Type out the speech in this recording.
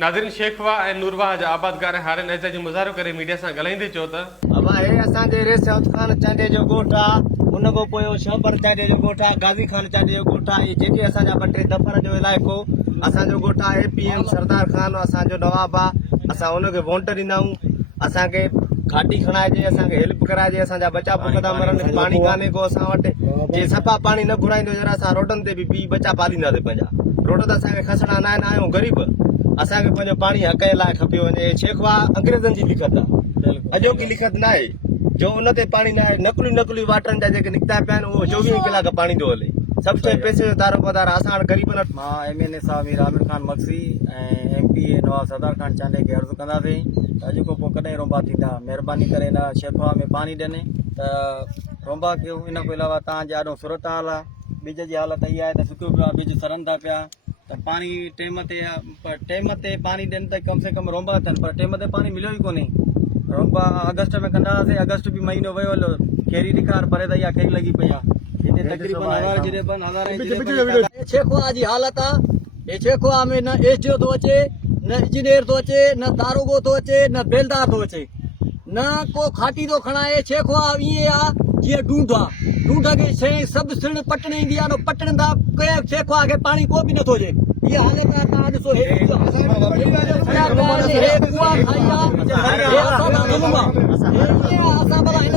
नाज़रीन शेखवा ऐं नूरवाह जा आबादगार हारनि ऐज़ जो मुज़ाहिरो करे मीडिया सां ॻाल्हाईंदे चयो त अब हे असांजे रेसौत खान चांडे जो ॻोठु आहे, उन खां पोइ शहबर चांडे जो ॻोठु आहे, गाज़ी खान चांडे जो ॻोठु आहे। इहे जेके असांजा 2-3 दफ़र जो इलाइक़ो असांजो ॻोठु आहे। APM सरदार खान असांजो नवाब आहे। असां उनखे वोट ॾींदा आहियूं। असांखे घाटी खणाइजे, असांखे हेल्प कराइजे। असांजा बचा पुख था मरनि, पाणी कान्हे को असां वटि। जे सफ़ा पाणी न घुराईंदो जरा असां रोडनि ते बि पी बचा पालींदासीं पंहिंजा। रोड त असांखे खसड़ा न आहिनि, आहियूं ग़रीब। असांखे पंहिंजो पाणी हक़ जे लाइ खपे वञे। शेखवा अंग्रेज़नि जी लिखत आहे, अॼोकी लिखत न आहे। जो उन ते पाणी न आहे, नकली वाटरनि जा जेके निकिता पिया आहिनि उहो 24 कलाक पाणी थो हले। सभु पैसे जो दारोमदार असां वटि ग़रीबनि। मां MNA साहब मीर आमिर खान मक्सी ऐं MP नवाब सरदार खान चांडे खे अर्ज़ु कंदासीं त अॼु खां पोइ कॾहिं रोंबा थींदा, महिरबानी करे हिन शेखवा में पाणी ॾियनि त रोंबा कयूं। इन खां अलावा तव्हांजे ॾाढो सूरत हाल आहे, ॿिज जी हालत इहा आहे त सुकियो पियो आहे, ॿिज सरनि था पिया। त पाणी टेम ते पाणी ॾियनि त कम से कम रोंबा अथनि, पर टेम ते पाणी मिलियो ई कोन्हे। रोंबा अगस्त में कंदासीं, अगस्त बि महीनो वियो हलो, खेरी ॾेखार परे त इहा खेरी लॻी पई आहे। शेखवा जी हालत आहे, शेखवा में न SDO थो अचे, न इंजीनियर थो अचे, न दारोगो थो अचे, न बेलदार थो अचे, न को खाटी थो खणाए। शेखवा ईअं आहे जीअं ढूंढ आहे, ढूंढ खे शइ सभु सिण पटण ईंदी आहे, पटण था कंहिं शेखवा खे पाणी को बि नथो ॾिए। इहा हालत आहे। तव्हां ॾिसो असां भला हिन